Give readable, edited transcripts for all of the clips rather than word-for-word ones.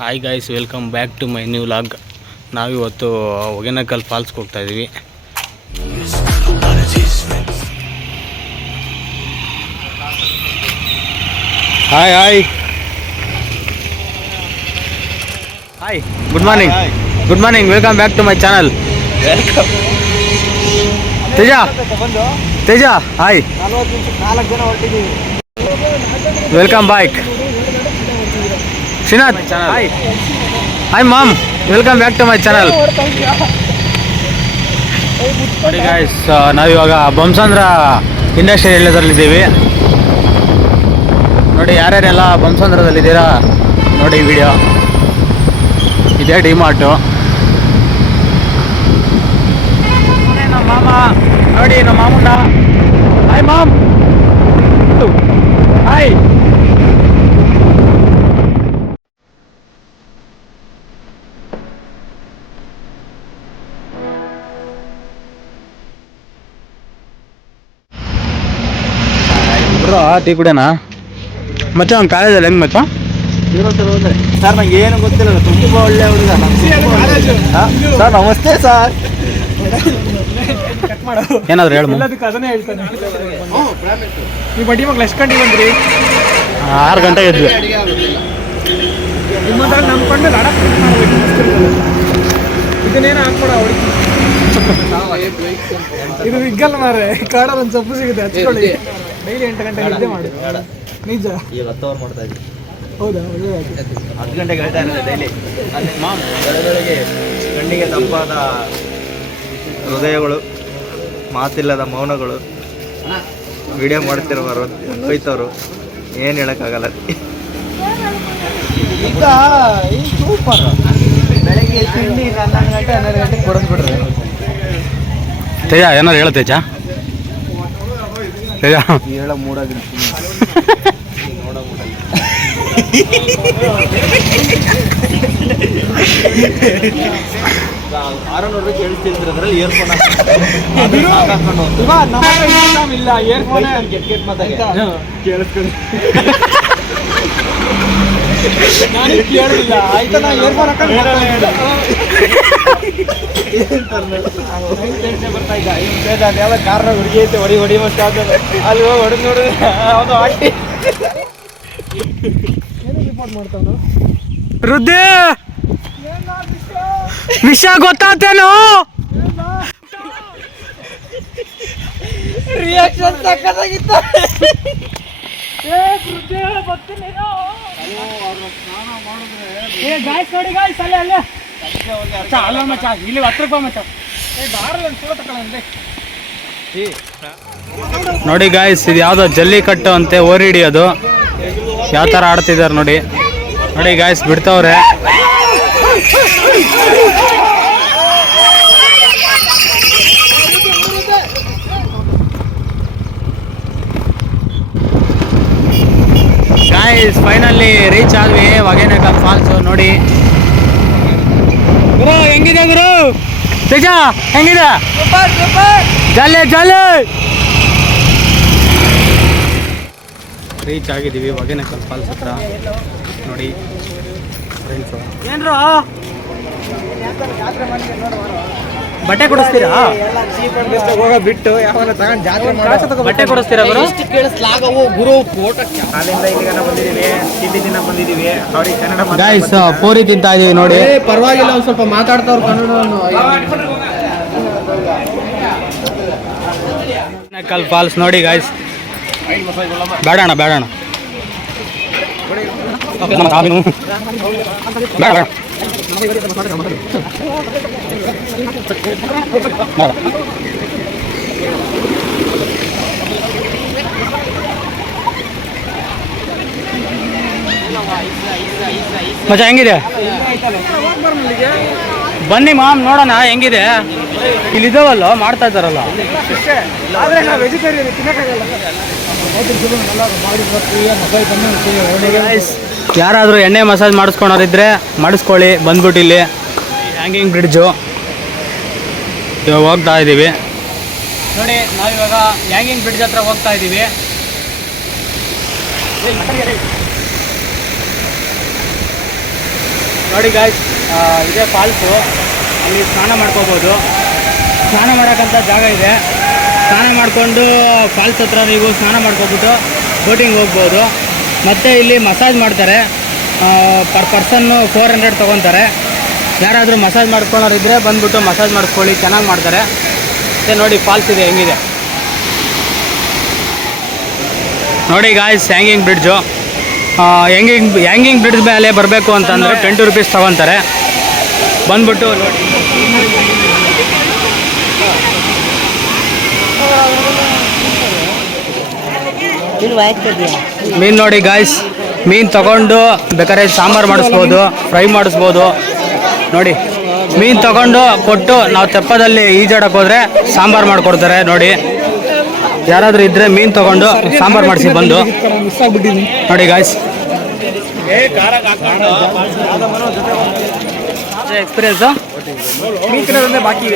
Hi guys, welcome back to my new vlog. ನಾವಿವತ್ತು ಹೊಗೆನಕಲ್ ಫಾಲ್ಸ್ಗೆ ಹೋಗ್ತಾ ಇದ್ದೀವಿ. Hi hi hi, good morning. Good morning, welcome back to my channel. Teja Teja hi, welcome back. Srinath hi hi mom, welcome back to my channel. ನೋಡಿ guys, ನಾವಿವಾಗ Bommasandra industrial ಏರಿಯಾದಲ್ಲಿದ್ದೀವಿ. ನೋಡಿ ಯಾರ್ಯಾರೆಲ್ಲ ಬೊಮ್ಮಸಂದ್ರದಲ್ಲಿದ್ದೀರಾ ನೋಡಿ video. ಇದೇ ಡಿಮಾರ್ಟು. ನಮ್ಮ ಮಾಮ ನೋಡಿ, ನಮ್ಮ ಮಾಮಣ್ಣ. ಹಾಯ್ ಮಾಮ್, ಹಾಯ್. ಟೀ ಕುಡಿಯೋಣ ಮತ್ತೆ? ಅವ್ನು ಕಾಲೇಜಲ್ಲಿ ಹೆಂಗೆ ಮಚ್ಚ? ಸರ್ ನಂಗೆ ಏನು ಗೊತ್ತಿಲ್ಲ, ತುಂಬ ಒಳ್ಳೆ ಹುಡುಗ. ಸರ್ ನಮಸ್ತೆ ಸರ್. ಏನಾದ್ರು ಹೇಳು. ಅದನ್ನೇ ಹೇಳ್ತಾನೆ. ನೀವು ಬಡ್ಡಿ ಮಕ್ಳು ಎಷ್ಟು ಗಂಟೆಗೆ ಬಂದ್ರಿ? 6 ಗಂಟೆಗೆ ಇದ್ವಿ. ನಿಮ್ಮದ್ರಲ್ಲಿ ನಂಬ್ಕೊಂಡು ಲಡಕ್ ಮಾಡಬೇಕು. ಇದನ್ನೇನು ಹಾಕ್ಕೊಡ ಹುಡುಗಿ. ಇದು ವಿಗ್ಗಲ್ಲ ಮಾರೆ, ಕಾಡಲ್ಲಿ ಒಂದು ಸೊಪ್ಪು ಸಿಗುತ್ತೆ, ಹಚ್ಕೊಳ್ಳಿ. ಡೈಲಿ 8 ಗಂಟೆಗೆ ನಿದ್ದೆ ಮಾಡಿ. ನಿಜ. ಈಗ 10 ಅವರ್ ಮಾಡ್ತಾ ಇದ್ವಿ. ಹೌದಾ? ಒಳ್ಳೆ 10 ಗಂಟೆಗೆ ಹೇಳ್ತಾ ಇರೋದು ಡೈಲಿ. ಬೆಳಗ್ಗೆ ಕಣ್ಣಿಗೆ ತಂಪಾದ ಹೃದಯಗಳು, ಮಾತಿಲ್ಲದ ಮೌನಗಳು, ವಿಡಿಯೋ ಮಾಡ್ತಿರೋರು ಹೋಯ್ತವ್ರು, ಏನು ಹೇಳೋಕ್ಕಾಗಲ್ಲ. ಈಗ ಈ ಸೂಪರ್. ಬೆಳಗ್ಗೆ ತಿಂಡಿ 11 ಗಂಟೆ 12 ಗಂಟೆಗೆ ಕೊಡಿಸ್ಬಿಡ್ರಿ. ತೇಜ ಏನಾರು ಹೇಳ ತೇಜ. ತೇಜ ಹೇಳೋ ಮೂಡಾಗಿ ನೋಡೋ ಮೂಡಾಗಿ. ನೋಡ್ಬೇಕು ಕೇಳಿಸ್ತಿರ್ತಾರೆ, ಅದರಲ್ಲಿ ಇಯರ್ಫೋನ್ ಇಲ್ಲ. ಇಯರ್ಫೋನ್ ಕೆಟ್ಟ ಮಾತಾಗಿ ಕೇಳಿಸ್ಕೊಂಡು ನಾನು ಕೇಳಿಲ್ಲ. ಆಯ್ತಾ, ನಾ ಇಯರ್ಫೋನ್ ಹಾಕೊಂಡು ಬರ್ತಾ ಇದ್ದ. ಅದೆಲ್ಲ ಕಾರಣ ಹುಡುಗಿ ಐತೆ, ಹೊಡಿ ಮಸ್ತ್ ಆಗ್ತದೆ. ಅಲ್ಲಿ ಹೋಗಿ ಹೊಡೆದು ನೋಡಿದ್ರೆ ಅವನು ಆಂಟಿ ಏನು ರಿಪೋರ್ಟ್ ಮಾಡ್ತಾನು. ವೃದ್ಧಿ ವಿಷಯ ಗೊತ್ತಾತೇನು? ರಿಯಾಕ್ಷನ್ ಸಕ್ಕತ್ತಾಗಿತ್ತು. ನೋಡಿ ಗಾಯ್ಸ್, ಅಲ್ಲೇ ಅಲ್ಲೇ ಅಲ್ಲ ಮಚ್ಚ, ಇಲ್ಲಿ ಹತ್ರಕ್ಕೆ ಬಾ ಮಚ್ಚ. ದಾರಲ್ಲಿ ಒಂದು ಫೋಟೋ ತಗೊಳ್ಳಂದೆ. ನೋಡಿ ಗಾಯ್ಸ್, ಇದು ಯಾವುದೋ ಜಲ್ಲಿಕಟ್ಟು ಅಂತೆ, ಓರಿ ಹಿಡಿಯೋದು. ಯಾವ ಥರ ಆಡ್ತಿದ್ದಾರೆ ನೋಡಿ. ನೋಡಿ ಗಾಯ್ಸ್, ಬಿಡ್ತವ್ರೆ. ಗಾಯ್ಸ್, ಫೈನಲಿ ರೀಚ್ ಆದ್ವಿ ಹೊಗೆನಕಲ್ ಫಾಲ್ಸು. ನೋಡಿ ಗುರು, ಹೆಂಗಿದೆ ಗುರು? ತೇಜ ಹೆಂಗಿದೆ? ಜಾಲೆ ಜಾಲೆ. ರೀಚ್ ಆಗಿದ್ದೀವಿ ಹೊಗೆನಕಲ್ ಫಾಲ್ಸ್ ಹತ್ರ. ನೋಡಿ ಫ್ರೆಂಡ್ಸು, ಏನ್ರು ಬಟ್ಟೆ ಕೊಡಿಸ್ತೀರಾ? ಹೋಗೋ ಬಿಟ್ಟು ಯಾವನ್ನ ತಗೊಂಡು ಜಾತ್ರೆ ಬಟ್ಟೆ ಕೊಡಿಸ್ತೀರಾ ಗುರು? ಕೇಳಿಸ್ಲಾಗವು ಗುರು. ಫೋಟೋ ಅಲ್ಲಿಂದ ಇಲ್ಲಿಗನ ಬಂದಿದ್ದೀವಿ, ತಿಂಡಿ ದಿನ ಬಂದಿದ್ದೀವಿ. ಅವ್ರಿಗೆ ಕನ್ನಡ ಗಾಯ್ಸ್, ಪೂರಿ ತಿಂತಾ ಇದೀವಿ ನೋಡಿ. ಪರವಾಗಿಲ್ಲ, ಒಂದು ಸ್ವಲ್ಪ ಮಾತಾಡ್ತಾವ್ರು ಕನ್ನಡವನ್ನು. ಹೊಗೆನಕಲ್ ಫಾಲ್ಸ್ ನೋಡಿ ಗಾಯ್ಸ್. ಬೇಡಣ್ಣ ಬೇಡಣ್ಣ, ಬೇಡ. ಮಚ್ಚ ಹೆಂಗಿದೆ? ಬನ್ನಿ ಮಾಮ್, ನೋಡೋಣ ಹೆಂಗಿದೆ. ಇಲ್ಲಿದ್ದಾವಲ್ಲ, ಮಾಡ್ತಾ ಇದ್ದಾರಲ್ಲ. ಆದರೆ ನಾವು ವೆಜಿಟೇರಿಯನ್, ತಿನ್ನಕ್ಕಾಗಲ್ಲ. ಯಾರಾದರೂ ಎಣ್ಣೆ ಮಸಾಜ್ ಮಾಡಿಸ್ಕೊಳೋರಿದ್ರೆ ಮಾಡಿಸ್ಕೊಳ್ಳಿ, ಬಂದ್ಬಿಟ್ಟು ಇಲ್ಲಿ ಹ್ಯಾಂಗಿಂಗ್ ಬ್ರಿಡ್ಜು ಇವಾಗ ಹೋಗ್ತಾ ಇದ್ದೀವಿ ನೋಡಿ. ನಾವಿವಾಗ ಹ್ಯಾಂಗಿಂಗ್ ಬ್ರಿಡ್ಜ್ ಹತ್ರ ಹೋಗ್ತಾ ಇದ್ದೀವಿ. ನೋಡಿ ಗಾಯ್ಸ್, ಇದೇ ಫಾಲ್ಸು. ಅಲ್ಲಿ ಸ್ನಾನ ಮಾಡ್ಕೋಬೋದು. ಸ್ನಾನ ಮಾಡೋಕ್ಕಂಥ ಜಾಗ ಇದೆ. ಸ್ನಾನ ಮಾಡಿಕೊಂಡು ಫಾಲ್ಸ್ ಹತ್ರ ನೀವು ಸ್ನಾನ ಮಾಡ್ಕೊಬಿಟ್ಟು ಬೋಟಿಂಗ್ ಹೋಗ್ಬೋದು. ಮತ್ತು ಇಲ್ಲಿ ಮಸಾಜ್ ಮಾಡ್ತಾರೆ. ಪರ್ ಪರ್ಸನ್ನು 400 ತೊಗೊತಾರೆ. ಯಾರಾದರೂ ಮಸಾಜ್ ಮಾಡ್ಕೊಳ್ಳೋರಿದ್ದರೆ ಬಂದುಬಿಟ್ಟು ಮಸಾಜ್ ಮಾಡಿಸ್ಕೊಳ್ಳಿ, ಚೆನ್ನಾಗಿ ಮಾಡ್ತಾರೆ. ಮತ್ತು ನೋಡಿ ಫಾಲ್ಸ್ ಇದೆ ಹೆಂಗಿದೆ ನೋಡಿ guys. Hanging bridge. Hanging bridge ಮೇಲೆ ಬರಬೇಕು ಅಂತಂದರೆ 20 ರೂಪೀಸ್ ತೊಗೊತಾರೆ. ಬಂದ್ಬಿಟ್ಟು ನೋಡಿ. ಮೀನು ನೋಡಿ ಗಾಯ್ಸ್, ಮೀನು ತಗೊಂಡು ಬೇಕಾದ್ರೆ ಸಾಂಬಾರು ಮಾಡಿಸ್ಬೋದು, ಫ್ರೈ ಮಾಡಿಸ್ಬೋದು. ನೋಡಿ ಮೀನು ತಗೊಂಡು ಕೊಟ್ಟು ನಾವು ತೆಪ್ಪದಲ್ಲಿ ಈಜಾಡಕ್ಕೆ ಹೋದರೆ ಸಾಂಬಾರು ಮಾಡಿಕೊಡ್ತಾರೆ. ನೋಡಿ ಯಾರಾದರೂ ಇದ್ದರೆ ಮೀನು ತಗೊಂಡು ಸಾಂಬಾರು ಮಾಡಿಸಿ ಬಂದು ನೋಡಿ ಗಾಯ್ಸ್. ಎಕ್ಸ್ಪೀರಿಯನ್ಸು ಬಾಕಿ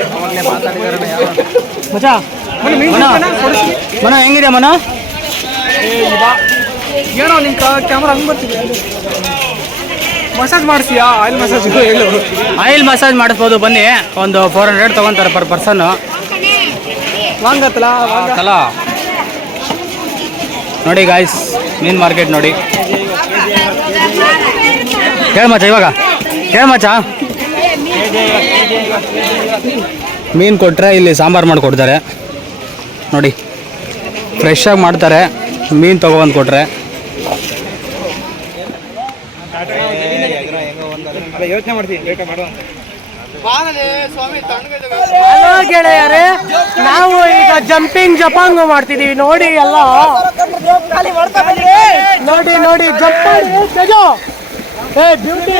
ಮಚಾ ಮನ ಹೆಂಗಿದೆ ಮನ? ಏನೋ ನಿನ್ ಕ್ಯಾಮ್ರಾ ಹಂಗೆ ಬರ್ತಿದೆ. ಮಸಾಜ್ ಮಾಡಿಸಿಯಾ? ಆಯಿಲ್ ಮಸಾಜ್ ಹೇಳು. ಆಯಿಲ್ ಮಸಾಜ್ ಮಾಡಿಸ್ಬೋದು ಬನ್ನಿ. ಒಂದು 400 ತೊಗೊತಾರೆ ಪರ್ ಪರ್ಸನ್ನು. ವಾಂಗತ್ತಲ್ಲ ನೋಡಿ ಗಾಯ್ಸ್, ಮೀನು ಮಾರ್ಕೆಟ್ ನೋಡಿ. ಹೇಳ ಮಚ್ಚ, ಇವಾಗ ಹೇಳ ಮಚ್ಚ. ಮೀನು ಕೊಟ್ಟರೆ ಇಲ್ಲಿ ಸಾಂಬಾರು ಮಾಡಿಕೊಡ್ತಾರೆ ನೋಡಿ. ಫ್ರೆಶ್ಶಾಗಿ ಮಾಡ್ತಾರೆ. ಮೀನು ತೊಗೊಬಂದು ಕೊಟ್ಟರೆ ಯೋಚನೆ ಮಾಡ್ತೀನಿ. ಹಲೋ ಗೆಳೆಯರೇ, ನಾವು ಈಗ ಜಂಪಾಂಗ್ ಮಾಡ್ತಿದೀವಿ ನೋಡಿ. ಎಲ್ಲ ನೋಡಿ ನೋಡಿ jump beauty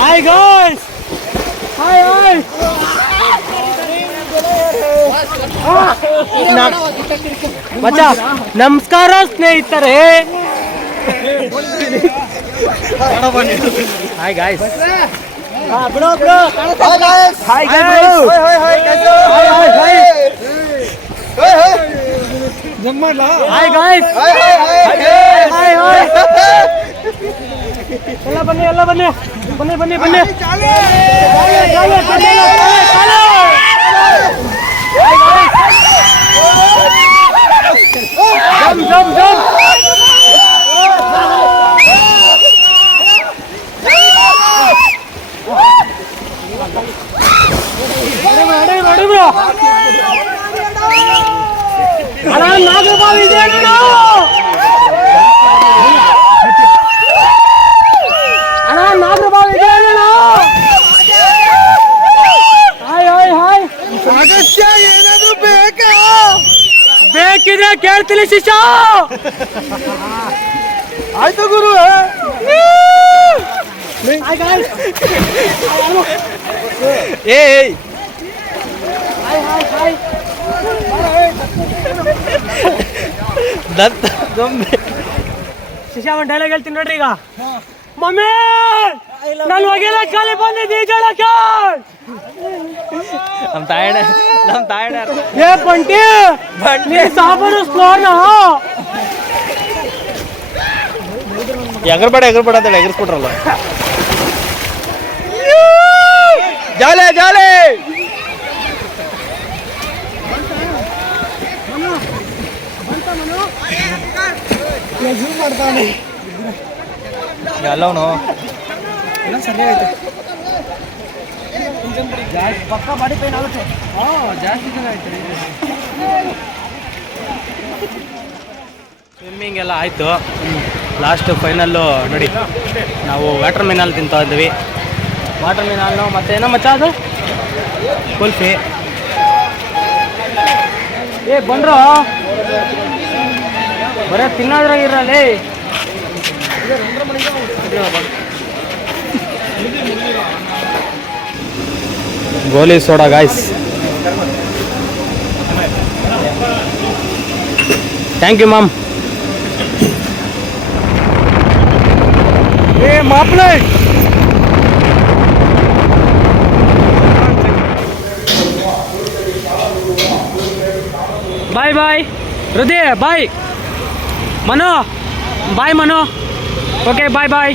hi guys, hi hi. ಮಚ್ಚ ನಮಸ್ಕಾರ ಸ್ನೇಹಿತರೆ. Hi guys. Bro bro hi guys. Hi guys. Hi hi. ಎಲ್ಲ ಬನ್ನಿ, ಎಲ್ಲ ಬನ್ನಿ, ಬನ್ನಿ ಬನ್ನಿ ಬನ್ನಿ. Jump jump jump. ನಾಗರಬಾವಿ ಇದೆ ಅಣ್ಣ, ನಾಗರಬಾವಿ ಇದೆ ಅಣ್ಣ. Hi hi hi. ಏನಾದ್ರು ಬೇಕಾ? ಬೇಕಿದ್ರೆ ಕೇಳ್ತೀನಿ ಶಿಷ್ಯ. ಆಯ್ತು ಗುರು. ಏಯ್ ಶಿಷ್ಯ ಒಂದು ಡೈಲಾಗ್ ಹೇಳ್ತೀನಿ ನೋಡ್ರಿ. ಈಗ ಮಮ್ಮಿ ನಾನು ಹೋಗಿಲ್ಲ, ಖಾಲಿ ಬಂದಿದ್ದೆ ಈಜಾಡಕ್ಕೆ. ನಮ್ಮ ತಾಯಣ್ಣ ಏ ಬಂಟಿ, ನೀ ಸಾಬೂನು ಸ್ಲೋನ. ಎಗರ್ಬೇಡ ಅಂತ ಹೇಳಿ ಎಗರ್ಸ್ಬಿಟ್ರಲ್ಲ. ಜಾಲೆ ಜಾಲೆ. ಎಲ್ಲವನು ಸರಿ ಆಯ್ತು. ಪಕ್ಕ ಬಾಡಿ ಪೇನ್ ಆಗುತ್ತೆ. ಜಾಸ್ತಿ ಜನ ಆಯ್ತು. ಸ್ವಿಮ್ಮಿಂಗ್ ಎಲ್ಲ ಆಯಿತು. ಲಾಸ್ಟ್ ಫೈನಲ್ಲು ನೋಡಿ, ನಾವು ವಾಟರ್ ಮಿನಲ್ ತಿಂತಾ ಇದ್ವಿ. ವಾಟರ್ ಮಿನಲ್ಲು ಮತ್ತು ಏನೋ ಮಚ್ಚ ಅದು ಕುಲ್ಫಿ. ಏ ಬಂದ್ರು ಬರೀ ತಿನ್ನೋದ್ರಾಗಿರಲಿ. Goli soda guys. Thank you mom. ಏ ಮಾಪ್ಲೆ, bye bye. Rudi bye. Manu bye Manu. Okay bye ಬಾಯ್.